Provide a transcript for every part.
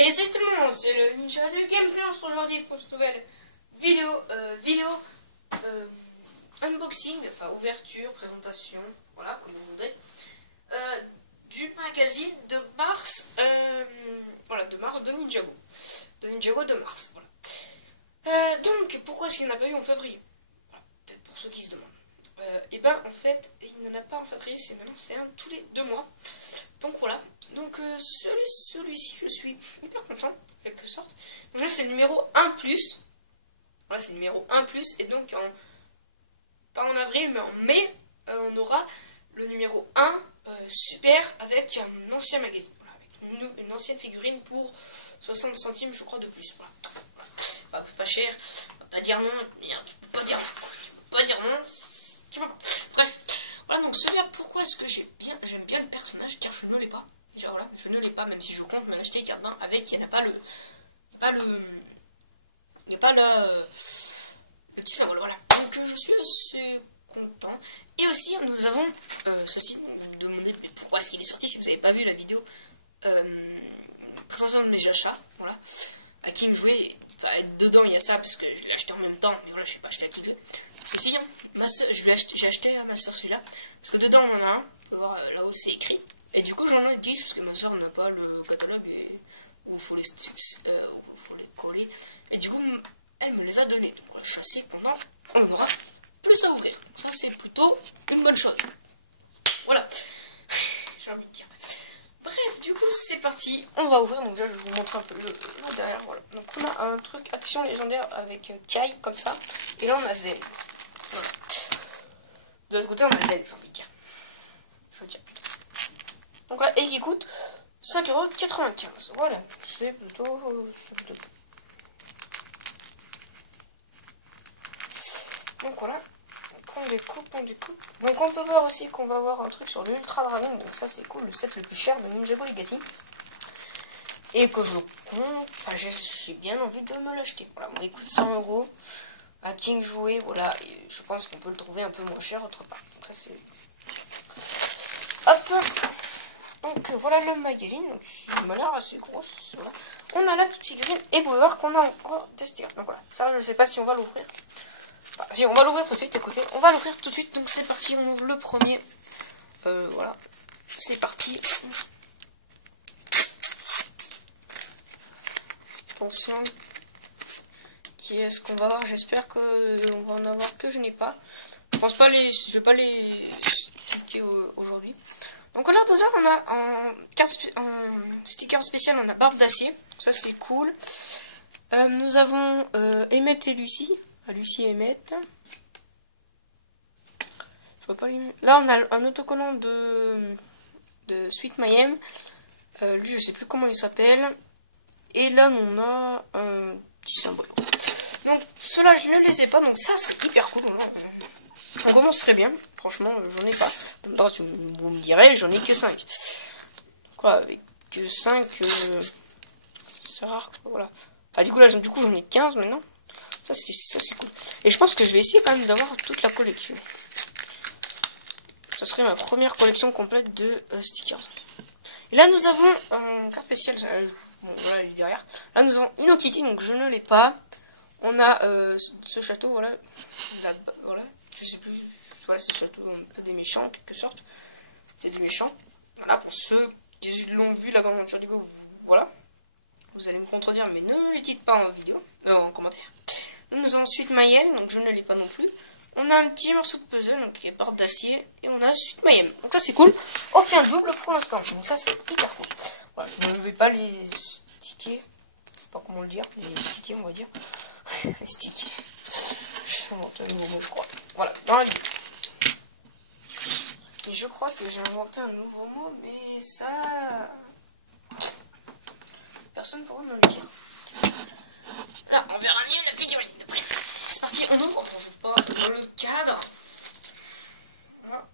Et salut tout le monde, c'est le Ninja de Gameplay aujourd'hui pour cette nouvelle vidéo, unboxing, enfin ouverture, présentation, voilà, comme vous voudrez, du magazine de mars, voilà, de mars de Ninjago, de mars, voilà. Donc, pourquoi est-ce qu'il n'y en a pas eu en février? Voilà, peut-être pour ceux qui se demandent. Et ben en fait, il n'y en a pas en février, c'est un tous les 2 mois. Donc voilà, donc celui-ci je suis hyper content, en quelque sorte. Donc là c'est le numéro 1+, voilà c'est le numéro 1+, et donc pas en avril mais en mai, on aura le numéro 1 super avec un ancien magazine, voilà, avec une ancienne figurine pour 60 centimes je crois de plus, voilà. Voilà. Pas cher, on va pas dire non, merde, tu peux pas dire non, bref. Voilà, donc celui-là, pourquoi est-ce que j'aime bien le personnage, car je ne l'ai pas. Déjà voilà, je ne l'ai pas, même si je compte me l'acheter carte d'un avec, il n'y a pas le petit symbole, voilà. Donc je suis assez content. Et aussi, nous avons ceci, vous me demandez mais pourquoi est-ce qu'il est sorti, si vous n'avez pas vu la vidéo présentation de mes achats, voilà. À qui me jouer, enfin dedans il y a ça parce que je l'ai acheté en même temps, mais voilà, je sais pas acheté à qui jouer. Parce que si, j'ai acheté à ma soeur celui-là, parce que dedans on en a un, on peut voir là-haut c'est écrit, et du coup j'en ai 10 parce que ma soeur n'a pas le catalogue où il faut les coller, et du coup elle me les a donnés, donc voilà, je suis assez content, on en aura plus à ouvrir, donc ça c'est plutôt une bonne chose, voilà, j'ai envie de dire. Bref, du coup c'est parti, on va ouvrir, donc déjà je vais vous montre un peu le derrière, voilà. Donc on a un truc action légendaire avec Kai comme ça, et là on a Zen. Voilà. De l'autre côté on a Zen, j'ai envie de dire. Donc là, et qui coûte 5,95 €. Voilà, c'est plutôt bon. Donc voilà. On découpe. Donc on peut voir aussi qu'on va avoir un truc sur le Ultra Dragon. Donc ça c'est cool, le set le plus cher de Ninjago Legacy. Et que je compte, enfin j'ai bien envie de me l'acheter. Voilà, bon, il coûte 100 € à King Jouet, voilà, et je pense qu'on peut le trouver un peu moins cher autre part. Donc ça c'est... Hop. Donc voilà le magazine, donc il m'a l'air assez grosse. Voilà. On a la petite figurine et vous pouvez voir qu'on a encore des stickers. Donc voilà, ça je sais pas si on va l'ouvrir. Enfin, si on va l'ouvrir tout de suite, écoutez, on va l'ouvrir tout de suite. Donc c'est parti, on ouvre le premier. Voilà, c'est parti. Attention. Qui est-ce qu'on va avoir? J'espère que on va en avoir que je n'ai pas. Je pense pas je vais pas les sticker aujourd'hui. Donc voilà, déjà on a en sticker spécial, on a Barbe d'Acier, ça c'est cool. Nous avons Emmett et Lucie, Lucie et Emmett. Je vois pas les... Là on a un autocollant de Sweet Mayhem, lui je sais plus comment il s'appelle. Et là on a un petit symbole. Donc ceux-là je ne les ai pas, donc ça c'est hyper cool. On commence très bien, franchement j'en ai pas. Vous me direz, j'en ai que 5. Quoi, avec que 5, c'est rare, quoi, voilà. Ah, du coup là j'en ai 15 maintenant. Ça c'est cool. Et je pense que je vais essayer quand même d'avoir toute la collection. Ce serait ma première collection complète de stickers. Et là nous avons une carte spéciale, bon, voilà elle est derrière. Là nous avons une Kitty, donc je ne l'ai pas. On a ce château, voilà. Voilà, je sais plus. Voilà, c'est le château un peu des méchants, en quelque sorte. C'est des méchants. Voilà, pour ceux qui l'ont vu, la grande aventure du go, voilà. Vous allez me contredire, mais ne le dites pas en vidéo, en commentaire. Nous avons ensuite Mayhem, donc je ne l'ai pas non plus. On a un petit morceau de puzzle, donc qui est Barbe d'Acier, et on a Sweet Mayhem. Donc ça c'est cool. Aucun double pour l'instant, donc ça c'est hyper cool. Voilà, je ne vais pas les sticker, je sais pas comment le dire, les sticker on va dire. Les stickers. Je invente un nouveau mot, je crois. Voilà, dans la vidéo. Et je crois que j'ai inventé un nouveau mot, mais ça... personne ne pourra me le dire. Là, on verra mieux la figurine d'après. C'est parti, on ouvre. On joue pas dans le cadre. Voilà.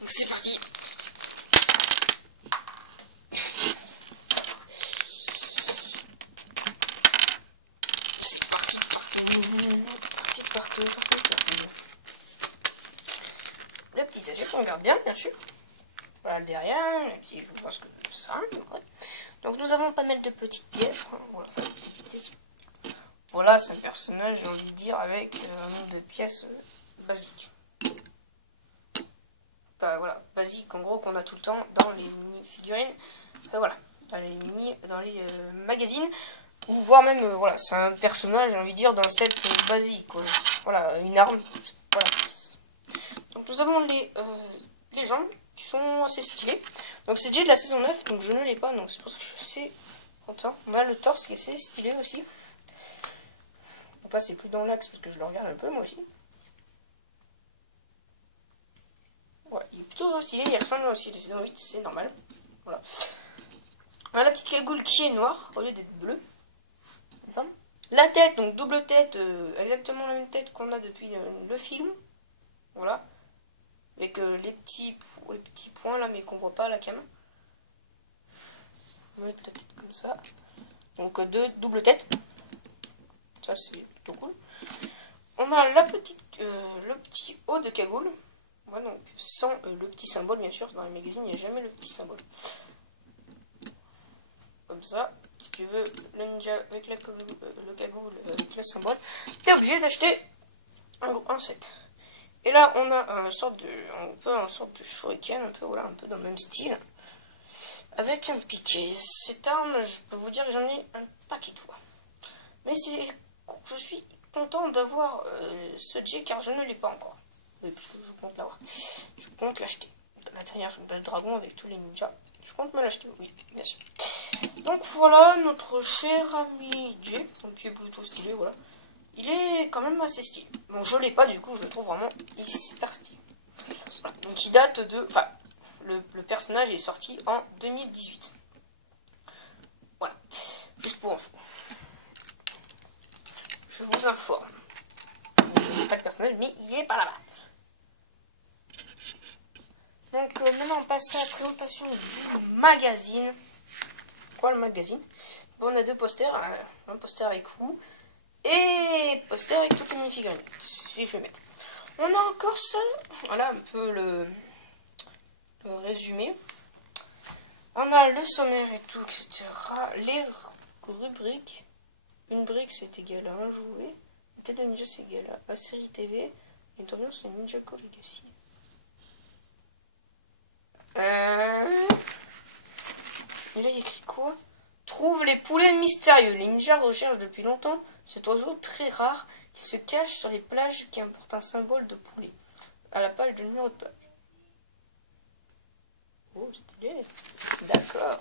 Donc c'est parti. dévisagé, qu'on regarde bien sûr. Voilà le derrière, et puis je pense que ça sera un. Donc nous avons pas mal de petites pièces. Hein, voilà, voilà c'est un personnage, j'ai envie de dire, avec un nombre de pièces basiques. Enfin, voilà, basique en gros qu'on a tout le temps dans les mini-figurines. Enfin, voilà, dans les magazines. Ou voire même, voilà, c'est un personnage, j'ai envie de dire, d'un set basique. Quoi. Voilà, une arme. Voilà. Donc nous avons les jambes qui sont assez stylées. Donc c'est déjà de la saison 9, donc je ne l'ai pas, donc c'est pour ça que je suis assez content. On a le torse qui est assez stylé aussi. Donc là c'est plus dans l'axe parce que je le regarde un peu moi aussi. Ouais, il est plutôt stylé, il ressemble aussi à la saison 8, c'est normal. Voilà. On a la petite cagoule qui est noire au lieu d'être bleue. La tête, donc double tête, exactement la même tête qu'on a depuis le film. Voilà. Avec les petits points là, mais qu'on voit pas à la cam. On va mettre la tête comme ça. Donc deux double têtes. Ça c'est plutôt cool. On a le petit haut de cagoule. Ouais, donc sans le petit symbole, bien sûr. Dans les magazines, il n'y a jamais le petit symbole. Comme ça. Si tu veux le ninja avec le cagoule, avec le symbole, t'es obligé d'acheter un set. Et là, on a un sorte de shuriken, un peu dans le même style, avec un piqué. Cette arme, je peux vous dire que j'en ai un paquet de fois. Mais je suis content d'avoir ce jet car je ne l'ai pas encore. Oui, parce que je compte l'avoir. Je compte l'acheter. La dernière de dragon avec tous les ninjas. Je compte me l'acheter, oui, bien sûr. Donc voilà notre cher ami J, qui est plutôt stylé, voilà. Il est quand même assez stylé. Bon, je l'ai pas, du coup, je le trouve vraiment hyper stylé. Voilà. Donc il date de... Enfin, le personnage est sorti en 2018. Voilà. Juste pour info. Je vous informe. Pas le personnage, mais il est pas là-bas. Donc maintenant on passe à la présentation du magazine. Quoi le magazine? Bon, on a deux posters, un poster avec vous et poster avec toutes les mini-figurines. Si je vais mettre. On a encore ça, voilà un peu le résumé. On a le sommaire et tout, etc. Les rubriques. Une brique c'est égal à un jouet. Une tête de ninja c'est égal à une série TV. Et une ambiance c'est Ninjago Legacy. Et là il y a écrit quoi? Trouve les poulets mystérieux. Les ninjas recherchent depuis longtemps cet oiseau très rare qui se cache sur les plages qui importe un symbole de poulet. À la page de numéro de page. Oh, stylé. D'accord.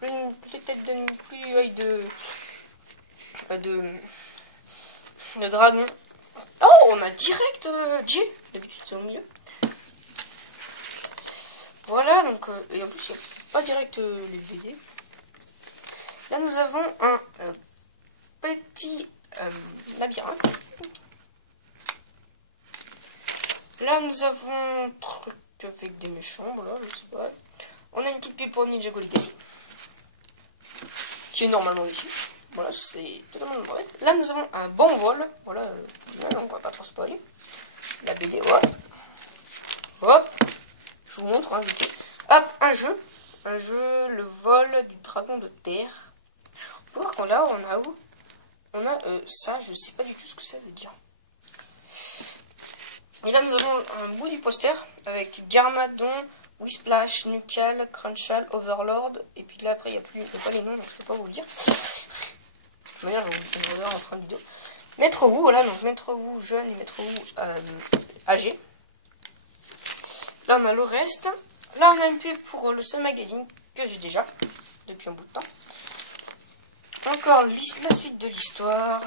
Plus tête de plus œil de dragon. Oh, on a direct J. D'habitude c'est au milieu. Voilà, donc et en plus il n'y a pas direct les BD. Là nous avons un petit labyrinthe. Là nous avons un truc avec des méchants, voilà, je sais pas. On a une petite pub pour Ninjago Legacy. Qui est normalement ici. Voilà, c'est totalement normal. Là nous avons un bon vol. Voilà, là, on va pas trop spoiler. La BD, voilà. Hop, je vous montre, hein, vite. Hop, un jeu, le vol du dragon de terre. On peut voir qu'on l'a, on a où? On a ça, je sais pas du tout ce que ça veut dire. Et là nous avons un bout du poster avec Garmadon, Whisplash, Nucal, Crunchal, Overlord. Et puis là après il n'y a pas les noms, donc je peux pas vous le dire. De toute manière je vous verrai en fin de vidéo. Maître Wu, voilà, donc Maître Wu jeune et Maître Wu âgé. Là on a le reste. Là on a une pub pour le Sun Magazine que j'ai déjà depuis un bout de temps. Encore la suite de l'histoire,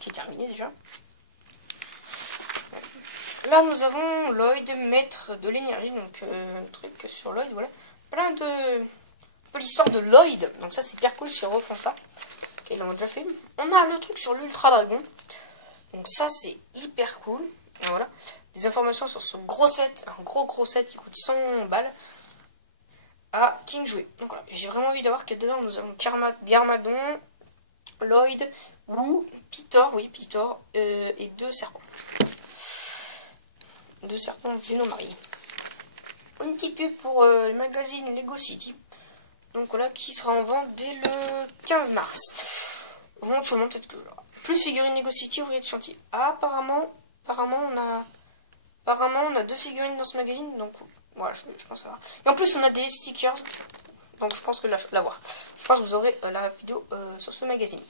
qui est terminée déjà. Là nous avons Lloyd, maître de l'énergie, donc un truc sur Lloyd, voilà. Plein de l'histoire de Lloyd, donc ça c'est hyper cool si on refont ça. Ok, ils l'ont déjà fait. On a le truc sur l'Ultra Dragon, donc ça c'est hyper cool. Et voilà, des informations sur ce gros set, un gros set qui coûte 100 balles à King jouer. Donc voilà, j'ai vraiment envie d'avoir que dedans nous avons Garmadon, Lloyd, Wu, Pitor, oui Pitor, et deux serpents. de serpent Venomary. Une petite pub pour le magazine Lego City. Donc voilà, qui sera en vente dès le 15 mars. Éventuellement, peut-être que plus figurines Lego City, ouvrier de chantier. Ah, apparemment, on a 2 figurines dans ce magazine, donc voilà, je pense savoir. Et en plus, on a des stickers, donc je pense que la voir. Je pense que vous aurez la vidéo sur ce magazine.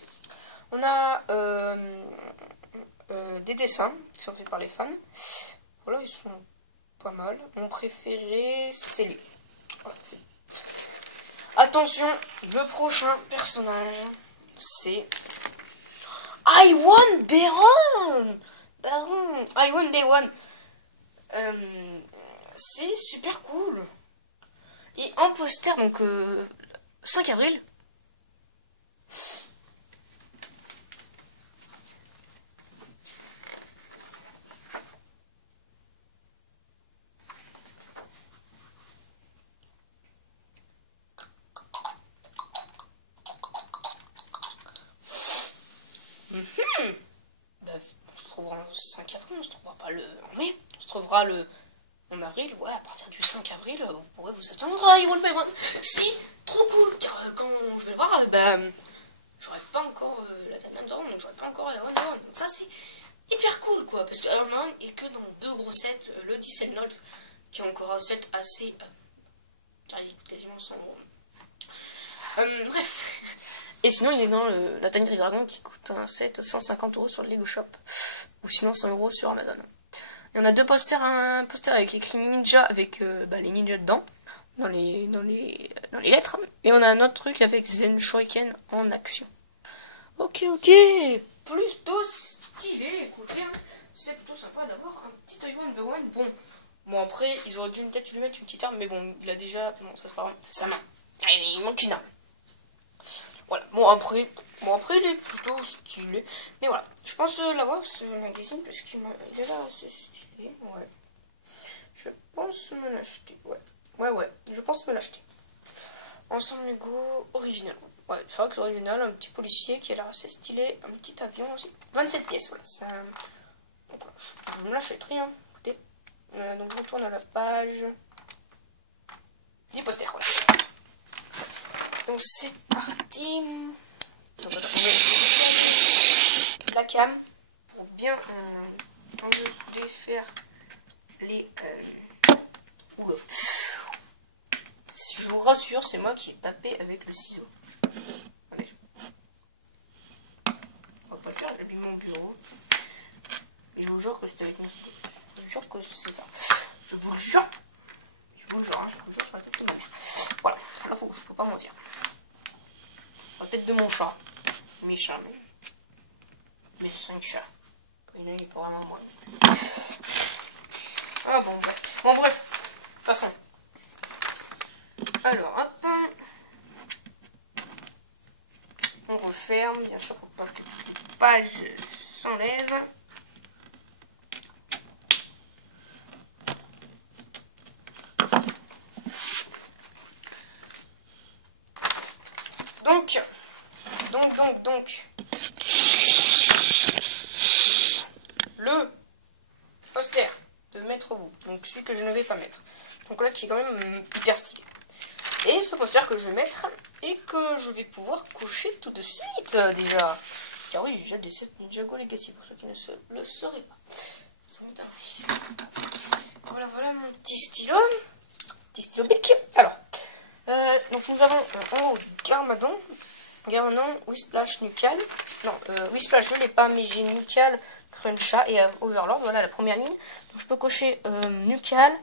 On a des dessins qui sont faits par les fans. Voilà, ils sont pas mal. Mon préféré, c'est lui. Voilà, c'est... Attention, le prochain personnage, c'est Iwan Baron. Iwan Baron. C'est super cool. Et en poster, donc 5 avril. Bah, on se trouvera le 5 avril, on se trouvera pas le en mai, on se trouvera le en avril, ouais, à partir du 5 avril, vous pourrez vous attendre à Iwan Baron. Si, trop cool, car quand je vais le voir, j'aurais pas encore la date même donc j'aurais pas encore Iwan Baron. Donc ça c'est hyper cool quoi, parce que Iwan Baron est que dans 2 gros sets, le 17 Nolls, qui est encore un set assez car il coûte quasiment 100 euros. Bref. Et sinon, il est dans la tanière du dragon qui coûte un set 150 euros sur le Lego Shop. Ou sinon 100 euros sur Amazon. Il y en a 2 posters. Un poster avec écrit ninja avec les ninjas dedans. Dans les lettres. Et on a un autre truc avec Zen Shuriken en action. Ok. Plutôt stylé. Écoutez, hein, c'est plutôt sympa d'avoir un petit Iwan Baron. Bon, après, ils auraient dû peut-être lui mettre une petite arme. Mais bon, il a déjà... Bon, ça c'est sa main. Il manque une arme. Voilà, bon après il est plutôt stylé. Mais voilà, je pense l'avoir ce magazine parce qu'il m'a l'air assez stylé. Ouais. Je pense me l'acheter. Ouais, je pense me l'acheter. Ensemble Lego original. Ouais, c'est vrai que c'est original, un petit policier qui a l'air assez stylé, un petit avion aussi. 27 pièces, voilà. Ça... Donc voilà, je me l'achèterai, hein. Écoutez. Donc je retourne à la page du poster, voilà. Donc c'est parti. Donc on met la cam pour bien défaire les... Oula. Je vous rassure, c'est moi qui ai tapé avec le ciseau. Allez, on va pas le faire, j'abîme mon bureau. Mais je vous jure que c'était avec mon ciseau. Je vous jure que c'est ça. Je vous le jure. Hein, je vous le jure sur la tête de ma mère. Voilà, là faut que je peux pas mentir. La tête de mon chat. Mes chats, mes 5 chats. Il y en a pas vraiment moins. Ah bon, bref. Bon, bref. De toute façon. Alors, hop. On referme, bien sûr, pour pas que la page s'enlève. Donc, le poster de Maître Wu, donc celui que je ne vais pas mettre, donc là qui est quand même hyper stylé, et ce poster que je vais mettre et que je vais pouvoir coucher tout de suite déjà, car oui, j'ai des sets Ninjago Legacy pour ceux qui ne le sauraient pas, ça m'étonnerait. Voilà mon petit stylo bic. Alors donc nous avons en haut Garmadon, Whisplash, Nucal. Non, Whisplash je l'ai pas, mais j'ai Nucal, Cruncha et Overlord. Voilà la première ligne. Donc je peux cocher Nucal,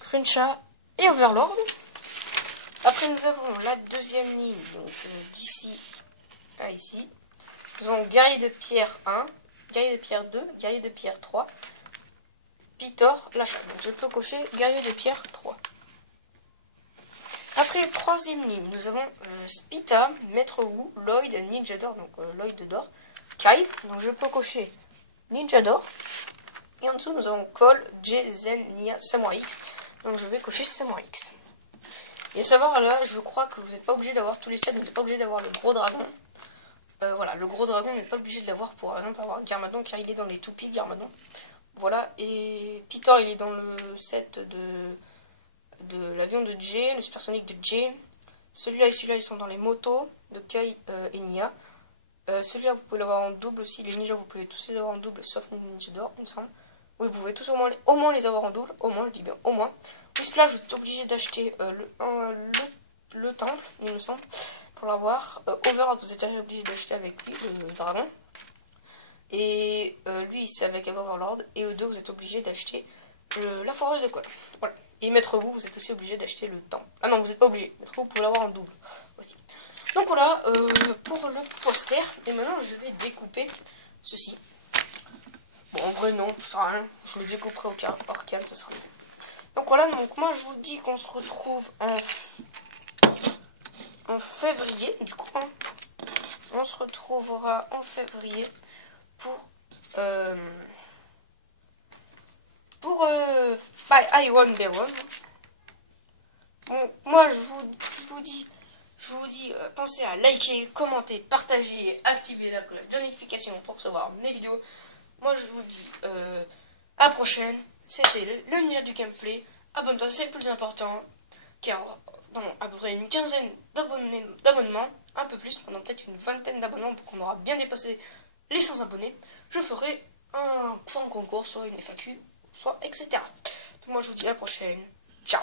Cruncha et Overlord. Après nous avons la deuxième ligne, donc d'ici à ici. Nous avons Guerrier de Pierre 1, Guerrier de Pierre 2, Guerrier de Pierre 3, Pitor, l'achat. Donc je peux cocher Guerrier de Pierre 3. Après, troisième ligne, nous avons Spita, Maître Wu, Lloyd, Ninja d'or, donc Lloyd d'or, Kai, donc je peux cocher Ninja d'or. Et en dessous, nous avons Cole, J, Zen, Nia, Samurai X, donc je vais cocher Samurai X. Et à savoir, là, je crois que vous n'êtes pas obligé d'avoir tous les sets, vous n'êtes pas obligé d'avoir le gros dragon. Voilà, le gros dragon, vous n'êtes pas obligé de l'avoir pour, par exemple, avoir Garmadon, car il est dans les toupies Garmadon. voilà, et Peter il est dans le set de l'avion de Jay, le supersonique de Jay. Celui-là et celui-là ils sont dans les motos de Kai et Nia. Celui-là vous pouvez l'avoir en double aussi, les ninjas vous pouvez tous les avoir en double sauf Ninja d'or il me semble. Oui, vous pouvez tous au moins les avoir en double, au moins je dis bien au moins. Splash, vous êtes obligé d'acheter le temple, il me semble, pour l'avoir. Overlord, vous êtes obligé d'acheter avec lui, le dragon. Et lui, c'est avec Overlord. Et eux deux, vous êtes obligé d'acheter la foreuse de colle. Voilà. Et Maître vous, vous êtes aussi obligé d'acheter le temple. Ah non, vous n'êtes pas obligé. Maître vous, pouvez l'avoir en double aussi. Donc voilà, pour le poster. Et maintenant, je vais découper ceci. Bon, en vrai, non, ça sert à rien. Je le découperai au arcane, ça sera mieux. Donc voilà, donc moi je vous dis qu'on se retrouve en février, du coup. Hein. On se retrouvera en février pour I1 B1. Bon, moi je vous dis, pensez à liker, commenter, partager, activer la cloche de notification pour recevoir mes vidéos. Moi je vous dis à la prochaine. C'était le ninja du gameplay. Abonne-toi, c'est le plus important. Car dans à peu près une quinzaine d'abonnements, un peu plus, pendant peut-être une vingtaine d'abonnements pour qu'on aura bien dépassé les 100 abonnés, je ferai soit un concours, soit une FAQ, soit etc. Donc moi je vous dis à la prochaine. Ciao.